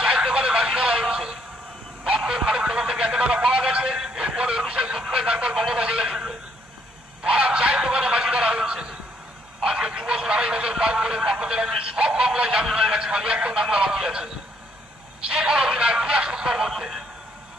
চায়ের দোকানে বাজি ধরা হচ্ছে, মাত্র খালের দোকান থেকে এত টাকা পাওয়া গেছে, এরপরে অভিষেক দুঃখে তারপর মমতা জেলে ঢুকবে। তারা চায়ের দোকানে বাজি ধরা হচ্ছে। আজকে 2 বছর 2.5 বছর পার করে পার্থ চ্যাটার্জি সব মামলায় জামিন হয়ে গেছে, খালি একটা মামলা বাকি আছে। যে কোনো দিন আর 2 সপ্তাহের মধ্যে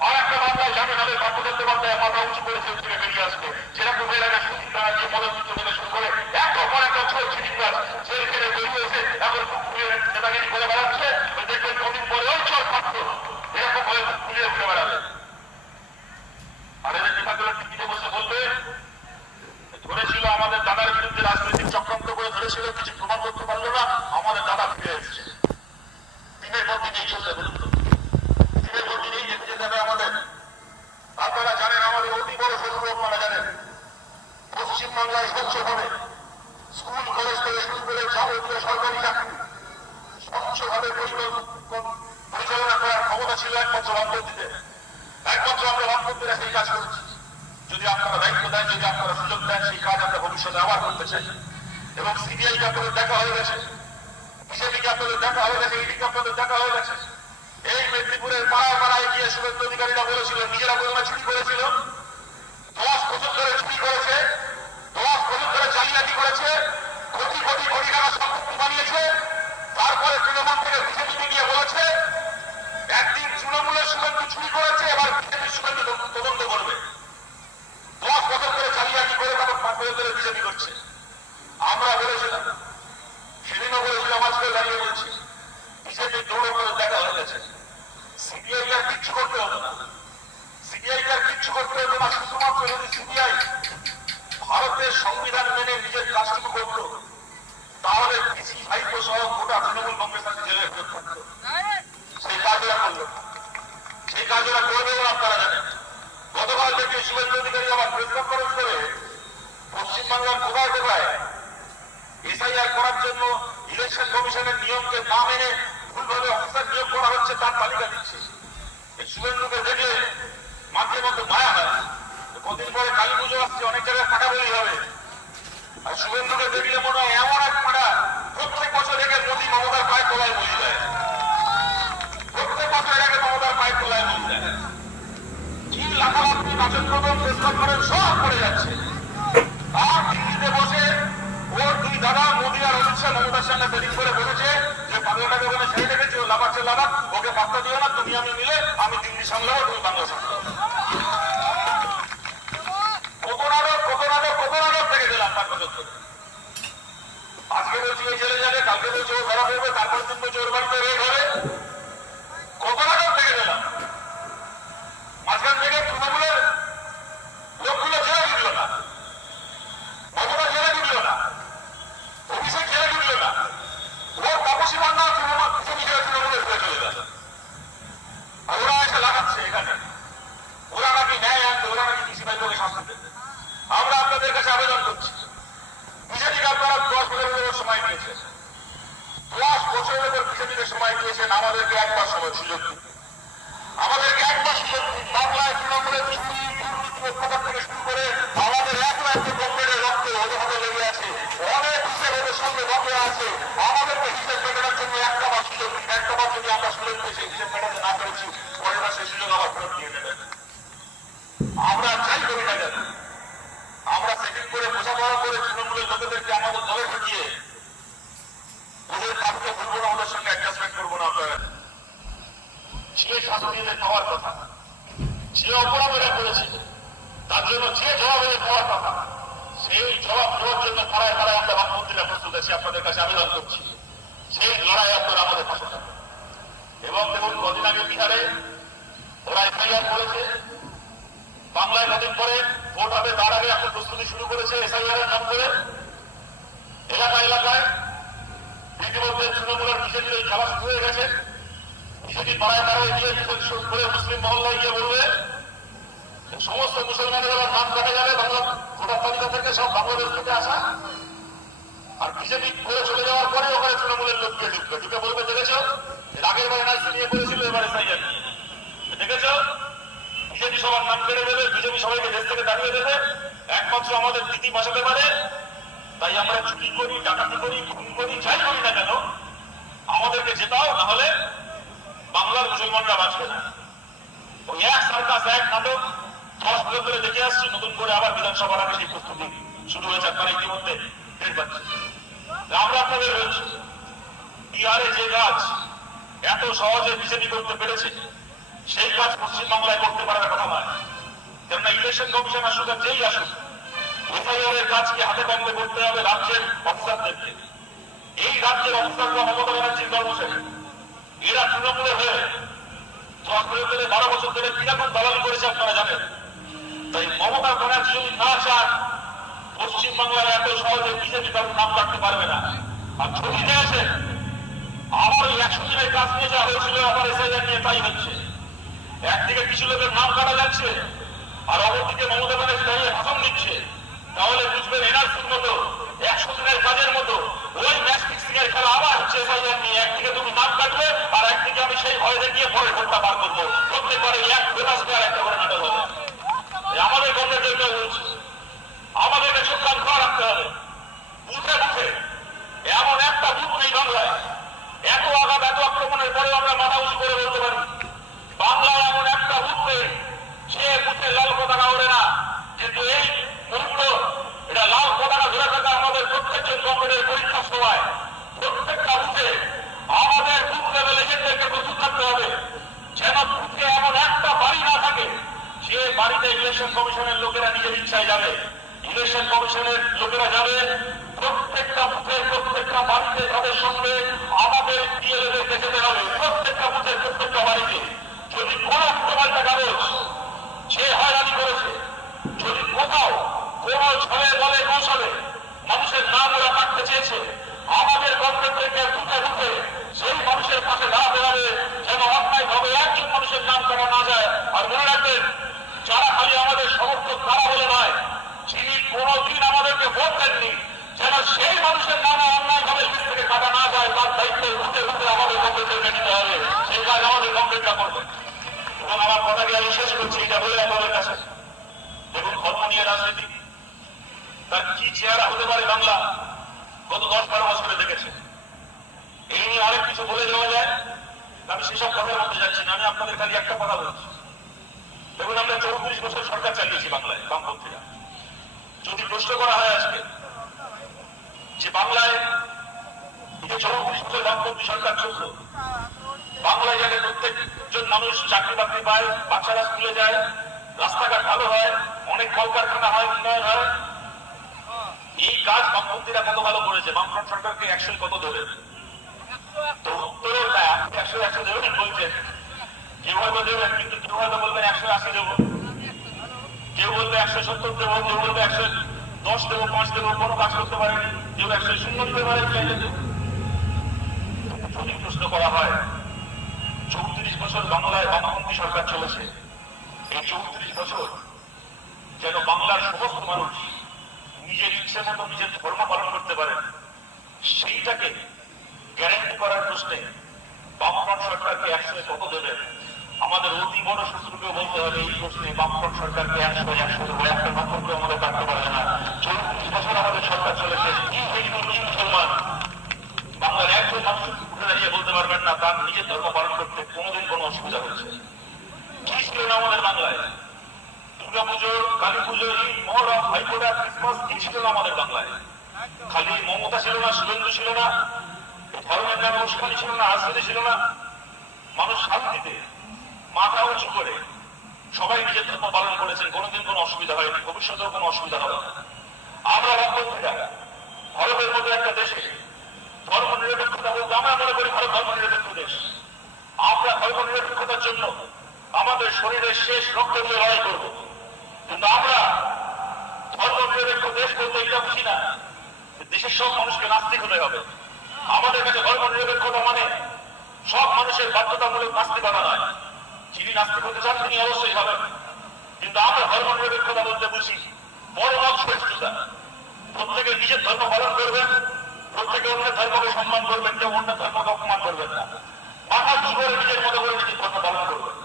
আর একটা মামলায় জামিন হবে, পার্থ চট্টোপাধ্যায় মাথা উঁচু করেছে, থেকে বেরিয়ে আসবে। যেরকম এর আগে সুচিত রাজ্যে পদচ্যুত থেকে শুরু করে একের পর একটা ছোট চিঠিকাজ জেল খেলে বেরিয়েছে, এখন মুখ খুলিয়ে নেতাগিরি করে বেড়াচ্ছে। দেখবেন কদিন পরে ওই চল পার্থ এরকম হয়ে মুখ খুলিয়ে ঘুরে বেড়াবে। আর এদের নেতাগুলো টিভিতে বসে বলবে ধরেছিল আমাদের দাদার বিরুদ্ধে রাজনৈতিক চক্রান্ত করে ধরেছিল, কিছু প্রমাণ করতে পারলো না, আমাদের দাদা ফিরে এসেছে। দিনের পর দিন এই চলবে, বলুন তো দিনের পর দিন এই যেতে যাবে আমাদের। আপনারা জানেন আমাদের অতি বড় শত্রু, আপনারা জানেন পশ্চিমবাংলায় স্বচ্ছভাবে স্কুল কলেজ থেকে শুরু করে যাবতীয় সরকারি চাকরি স্বচ্ছভাবে পরিচালনা করার ক্ষমতা ছিল একমাত্র বামপন্থীদের। একমাত্র আমরা বামপন্থীরা সেই কাজ করেছি। যদি আপনারা দায়িত্ব দেন, যদি আপনারা সুযোগ দেন, সেই কাজ আমরা ভবিষ্যতে আবার করতে চাই। এবং সিবিআইকে আপনাদের দেখা হয়ে গেছে, বিজেপিকে আপনাদের দেখা হয়ে গেছে, ইডিকে আপনাদের দেখা হয়ে গেছে। এই মেদিনীপুরের পাড়ায় পাড়ায় গিয়ে শুভেন্দু অধিকারীরা বলেছিল নিজেরা বলমা চুরি করেছিল, 10 বছর ধরে চুরি করেছে, 10 বছর ধরে জালিয়াতি করেছে, কোটি কোটি কোটি টাকা সম্পত্তি বানিয়েছে। তারপরে তৃণমূল থেকে বিজেপিতে গিয়ে বলেছে একদিন তৃণমূলের শুভেন্দু চুরি করেছে, এবার বিজেপির শুভেন্দু তদন্ত করবে। 10 বছর ধরে জালিয়াতি করে তারপর 5 বছর ধরে বিজেপি করছে। আমরা বলেছিলাম, সেদিনও বলেছিলাম, আজকে দাঁড়িয়ে বলছি, বিজেপির দৌড়ে করে দেখা হয়ে গেছে। সিবিআই আর কিচ্ছু করতে হতো না, সিবিআই আর কিচ্ছু করতে হতো না। শুধুমাত্র যদি সিবিআই ভারতের সংবিধান মেনে নিজের কাজটুকু করত, তাহলে পিসি ভাইপো সহ গোটা তৃণমূল কংগ্রেস তাকে জেলে ফেরত থাকত। সেই কাজ ওরা করল, সেই কাজ ওরা করবে বলে আপনারা জানেন। গতকাল থেকে শুভেন্দু অধিকারী আবার প্রেস কনফারেন্স করে পশ্চিমবাংলার কোথায় কোথায় এসআইআর করার জন্য ইলেকশন কমিশনের নিয়মকে না মেনে ভুলভাবে অফিসার নিয়োগ করা হচ্ছে তার তালিকা দিচ্ছে। এই শুভেন্দুকে দেখলে মাঝে মধ্যে মায়া হয়। কদিন পরে কালী পুজো আসছে, অনেক জায়গায় ফাটা বলি হবে। আর শুভেন্দুকে দেখলে মনে হয় এমন এক ফাটা, প্রত্যেক বছর একে মোদী মমতার পায়ের তলায় বলি দেয়, প্রত্যেক বছর একে মমতার পায়ের তলায় বলি দেয়। কি লাফালাফি নাচন প্রথম প্রেস কনফারেন্স সব করে যাচ্ছে। আর দিল্লিতে বসে ওর 2 দাদা মোদী আর অমিত শাহ মমতার সামনে সেটিং করে বলেছে যে পাগলাটাকে ওখানে ছেড়ে রেখেছে, ও লাফাচ্ছে লাফাক, ওকে পাত্তা দিও না, তুমি আমি মিলে আমি দিল্লি সামলাবো, তুমি বাংলা সামলাবো। কত নাটক কত নাটক কত নাটক থেকে দিলাম 5 বছর ধরে। আজকে বলছি ওই জেলে যাবে, কালকে বলছি ও ধরা পড়বে, তারপর দিন বলছি ওর বাড়িতে রেড হবে। কত নাটক থেকে দিলাম। মাঝখান থেকে তৃণমূলের লোকগুলো জেলে ঢুকলো না, মমতা জেলে ঢুকলো না, অভিষেক জেলে ঢুকলো না, ওর তাপসী বান্না তৃণমূলের হয়ে চলে গেল। ওরা এসে লাগাচ্ছে এখানে, ওরা নাকি ন্যায় আনবে, ওরা নাকি কৃষি ভাইকে শাস্তি দেবে। আমরা আপনাদের কাছে আবেদন করছি, বিজেপিকে আপনারা 10 বছরের সময় দিয়েছেন, 10 বছরের উপর বিজেপিকে সময় দিয়েছেন। আমাদেরকে একবার সময় সুযোগ দিন, আমাদেরকে একবার সুযোগ দিন। বাংলায় তৃণমূলের চুরি দুর্নীতি অত্যাচার থেকে শুরু করে আমাদের এক কমরেডের রক্ত হতে হতে লেগে আছে, অনেক হিসেব ওদের সঙ্গে বন্ধ আছে। আমাদেরকে হিসেব মেটানোর জন্য একটা বার সুযোগ দিন। একটা বার যদি আমরা সুযোগ পেয়ে সেই হিসেব মেটাতে না পেরেছি, পরের বার সেই সুযোগ আবার ফেরত দিয়ে দেবেন। আমরা চাই করি না কেন, আমরা সেটিং করে বোঝাপড়া করে তৃণমূলের লোকেদেরকে আমাদের দলে ঢুকিয়ে ওদের কাজকে ভুলবো না, ওদের সঙ্গে অ্যাডজাস্টমেন্ট করবো না। আপনারা যে শাসনীদের পাওয়ার কথা, যে অপরাধীরা করেছে তার জন্য যে জবাবের পাওয়ার কথা, সেই জবাব দেওয়ার জন্য পাড়ায় পাড়ায় আমরা বামপন্থীরা প্রস্তুত আছি। আপনাদের কাছে আবেদন করছি, সেই লড়াই আপনারা আমাদের পাশে থাকবেন। এবং দেখুন, কদিন আগে বিহারে ওরা এফআইআর করেছে, বাংলায় কদিন পরে ভোট হবে, তার আগে এখন প্রস্তুতি শুরু করেছে এসআইআর এর নাম করে। এলাকায় এলাকায় ইতিমধ্যে তৃণমূলের বিজেপির এই খেলা শুরু হয়ে গেছে। বিজেপি পাড়ায় পাড়ায় গিয়ে করে মুসলিম মহল্লায় গিয়ে বলবে সমস্ত মুসলমানের নাম দেখা যাবে বাংলা ভোটার তালিকা থেকে, সব বাংলাদেশ থেকে আসা। আর বিজেপি করে চলে যাওয়ার পরে ওখানে তৃণমূলের লোককে ঢুকবে, ঢুকে বলবে দেখেছ আগের বার এনআরসি নিয়ে করেছিল, এবার এসআইআর নিয়ে দেখেছ। বিজেপি সবার নাম কেড়ে দেবে, বিজেপি সবাইকে দেশ থেকে দাঁড়িয়ে দেবে, একমাত্র আমাদের নীতি বসাতে পারে। তাই আমরা চুরি করি, ডাকাতি করি, খুন করি, যাই করি না কেন আমাদেরকে জেতাও, না হলে বাংলা মুসলমানরা বাঁচবে না। ওই এক সার্কাস, এক নাটক 10 বছর ধরে দেখে আসছি, নতুন করে আবার বিধানসভার আগে সেই প্রস্তুতি শুরু হয়েছে। আপনারা ইতিমধ্যে টের পাচ্ছেন। আমরা আপনাদের বলছি, বিহারে যে কাজ এত সহজে বিজেপি করতে পেরেছে, সেই কাজ পশ্চিমবাংলায় করতে পারার কথা নয়। কেননা ইলেকশন কমিশন আসুক আর যেই আসুক, এফআইআরের কাজকে হাতে কমতে করতে হবে রাজ্যের অফিসারদেরকে। এই রাজ্যের অফিসাররা মমতা ব্যানার্জির কর্মচারী, এরা তৃণমূলের হয়ে 10 বছর ধরে 12 বছর ধরে কিরকম দালালি করেছে আপনারা জানেন। তাই মমতা ব্যানার্জি যদি না চান, পশ্চিমবাংলার এত সহজে বিজেপি কারোর নাম রাখতে পারবে না। আর যদি দিয়েছে আবার ওই 100 দিনের কাজ নিয়ে যা হয়েছিল, আবার এসআইআর নিয়ে তাই হচ্ছে। একদিকে কিছু লোকের নাম কাটা যাচ্ছে, আর অপরদিকে মমতা ব্যানার্জি দাঁড়িয়ে ভাষণ দিচ্ছে। তাহলে বুঝবেন এনআরসির মতো 100 দিনের কাজের মতো ওই ম্যাচ ফিক্সিং এর খেলা আবার হচ্ছে এসআইআর নিয়ে। একদিকে তুমি নাম কাটবে, আর একদিকে আমি সেই ভয় দেখিয়ে পরে ভোটটা পার করবো। প্রত্যেকবারে এক ভোটাসকে আর একটা করে নাটক হবে। আমাদের গভর্নমেন্টকে বলছি, আমাদেরকে চোখ কান খোলা রাখতে হবে। বুথে বুথে এমন একটা বুথ নেই বাংলায়, এত আঘাত এত আক্রমণের পরেও আমরা মাথা উঁচু করে বলতে পারি, বাংলায় এমন একটা বুথ নেই সে বুথে লাল পতাকা ওড়ে না। কিন্তু এই মুহূর্ত এটা লাল পতাকা ধরে থাকা আমাদের প্রত্যেকজন কংগ্রেসের পরীক্ষার সময় প্রত্যেকটা বুথে আমাদের বুথ লেভেল এজেন্টদেরকে প্রস্তুত থাকতে হবে, যেন বুথে এমন একটা বাড়ি না থাকে যে বাড়িতে ইলেকশন কমিশনের লোকেরা নিজের ইচ্ছায় যাবে। ইলেকশন কমিশনের লোকেরা যাবে প্রত্যেকটা বুথের প্রত্যেকটা বাড়িতে, তাদের সঙ্গে আমাদের ডিএলএদেরকে যেতে হবে প্রত্যেকটা বুথের প্রত্যেকটা বাড়িতে। যদি কোনো উল্টোপাল্টা কাগজ সে হয়রানি করেছে, যদি কোথাও কোন ছলে বলে কৌশলে মানুষের নাম ওরা কাটতে চেয়েছে, আমাদের গভর্নমেন্টকে বুথে বুথে সেই মানুষের পাশে দাঁড়াতে হবে, যেন অন্যায় ভাবে একজন মানুষের নাম কাটা না যায়। আর মনে রাখবেন, যারা খালি আমাদের সমর্থক তারা বলে নয়, যিনি কোনদিন আমাদেরকে ভোট দেননি, যেন সেই মানুষের নামে অন্যায় ভাবে লিস্ট থেকে কাটা না যায়, তার দায়িত্ব বুথে বুথে আমাদের কংগ্রেসকে নিতে হবে। সেই কাজ আমাদের কংগ্রেসটা করবে। এবং আমার কথাকে আমি শেষ করছি এটা বলে আমাদের কাছে, দেখুন ধর্ম নিয়ে রাজনীতি তার কি চেহারা হতে পারে বাংলা গত 10-12 বছরে দেখেছে। এই নিয়ে অনেক কিছু বলে দেওয়া যায়, আমি সেসব কথার মধ্যে যাচ্ছি না। আমি আপনাদের খালি একটা কথা বলছি, দেখুন আমরা 34 বছর সরকার চালিয়েছি বাংলায় বামপন্থীরা। যদি প্রশ্ন করা হয় আজকে যে বাংলায় যে 34 বছর বামপন্থী সরকার চলল, বাংলায় যাতে প্রত্যেকজন মানুষ চাকরি বাকরি পায়, বাচ্চারা স্কুলে যায়, রাস্তাঘাট ভালো হয়, অনেক কলকারখানা হয়, উন্নয়ন হয়, এই কাজ বামপন্থীরা কত ভালো করেছে? বামফ্রন্ট সরকারকে 100 কত দেবে? তো উত্তরের 100 দেবেন বলছেন, কেউ হয়তো দেবেন, কিন্তু কেউ হয়তো বলবেন 180 দেবো, কেউ বলবে 170 দেবো, কেউ বলবে 110 দেবো, 5 দেবো, কোনো কাজ করতে পারেনি, কেউ 100 দিতে পারেন। যদি প্রশ্ন করা হয় 34 বছর বাংলায় বামপন্থী সরকার চলেছে, এই 34 বছর যেন বাংলার সমস্ত মানুষ নিজের ইচ্ছে মতো নিজের ধর্ম পালন করতে পারেন, সেইটাকে গ্যারান্টি করার প্রশ্নে বামফ্রন্ট সরকারকে 100 কত দেবেন? আমাদের অতি বড় শত্রুকেও বলতে হবে এই প্রশ্নে বামফ্রন্ট সরকারকে 100 দেবো, একটা নক্ষত্র আমাদের কাটতে পারবে না। 34 বছর আমাদের সরকার চলেছে, কি হিন্দু কি মুসলমান বাংলার একজন মানুষ উঠে দাঁড়িয়ে বলতে পারবেন না তার নিজের ধর্ম পালন করতে কোনোদিন কোনো অসুবিধা হয়েছে? কি ছিল না আমাদের বাংলায়? দুর্গা পুজো, কালী পুজো, ঈদ, মহরম, ভাইফোঁটা, ক্রিসমাস, কি ছিল না আমাদের বাংলায়? খালি মমতা ছিল না, শুভেন্দু ছিল না, ধর্মের নামে উস্কানি ছিল না, রাজনীতি ছিল না, মানুষ শান্তিতে মাথা উঁচু করে সবাই নিজের ধর্ম পালন করেছেন, কোনোদিন কোনো অসুবিধা হয়নি, ভবিষ্যতেও কোনো অসুবিধা হবে না। আমরা বামপন্থীরা ভারতের মধ্যে একটা দেশে ধর্ম নিরপেক্ষতা বলতে আমরা মনে করি ভারত ধর্ম নিরপেক্ষ দেশ। আমরা ধর্ম নিরপেক্ষতার জন্য আমাদের শরীরের শেষ রক্ত দিয়ে লড়াই করব, কিন্তু আমরা ধর্ম নিরপেক্ষ দেশ বলতে এটা বুঝি না দেশের সব মানুষকে নাস্তিক হতে হবে। আমাদের কাছে ধর্ম নিরপেক্ষতা মানে সব মানুষের বাধ্যতামূলক নাস্তিকতা নয়, যিনি নাস্তিক হতে চান তিনি অবশ্যই হবেন, কিন্তু আমরা ধর্ম নিরপেক্ষতা বলতে বুঝি বড় সহিষ্ণুতা। প্রত্যেকে নিজের ধর্ম পালন করবেন, প্রত্যেকে অন্যের ধর্মকে সম্মান করবেন, কেউ অন্যের ধর্মকে অপমান করবেন না, মাথা উঁচু করে নিজের মতো করে নিজের ধর্ম পালন করবেন।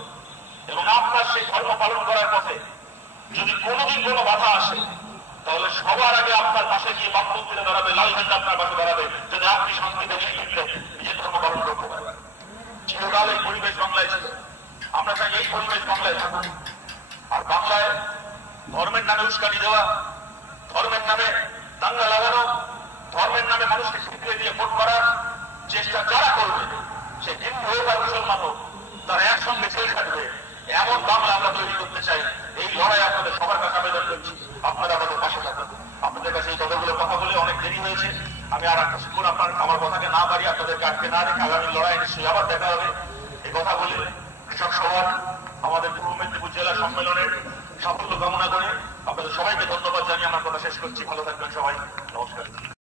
এবং আপনার সেই ধর্ম পালন করার পথে যদি কোনোদিন কোনো বাধা আসে, তাহলে সবার আগে আপনার পাশে গিয়ে বামপন্থীরা দাঁড়াবে, লাল ঝান্ডা আপনার পাশে দাঁড়াবে, যদি আপনি শান্তিতে নির্বিঘ্নে নিজের ধর্ম পালন করতে পারেন। চিরকাল এই পরিবেশ বাংলায় ছিল। বাংলায় থাকুন। আর বাংলায় ধর্মের নামে উস্কানি দেওয়া, ধর্মের নামে দাঙ্গা লাগানো, ধর্মের নামে মানুষকে শিখিয়ে দিয়ে ভোট করার চেষ্টা যারা করবে, সে হিন্দু হোক আর মুসলমান হোক, তারা একসঙ্গে ছেড়ে থাকবে, এমন বাংলা আমরা তৈরি করতে চাই। এই লড়াই আপনাদের সবার কাছে আবেদন করছি, আপনারা আমাদের পাশে থাকুন। আপনাদের কাছে এই কথাগুলো কথা বলে অনেক দেরি হয়েছে, আমি আর একটা শিখুন আমার কথাকে না পারি, আপনাদেরকে আটকে না রেখে আগামী লড়াই নিশ্চয়ই আবার দেখা হবে। এই কথা বলে কৃষক সভা আমাদের পূর্ব মেদিনীপুর জেলা সম্মেলনের সাফল্য কামনা করে আপনাদের সবাইকে ধন্যবাদ জানিয়ে আমার কথা শেষ করছি। ভালো থাকবেন সবাই, নমস্কার।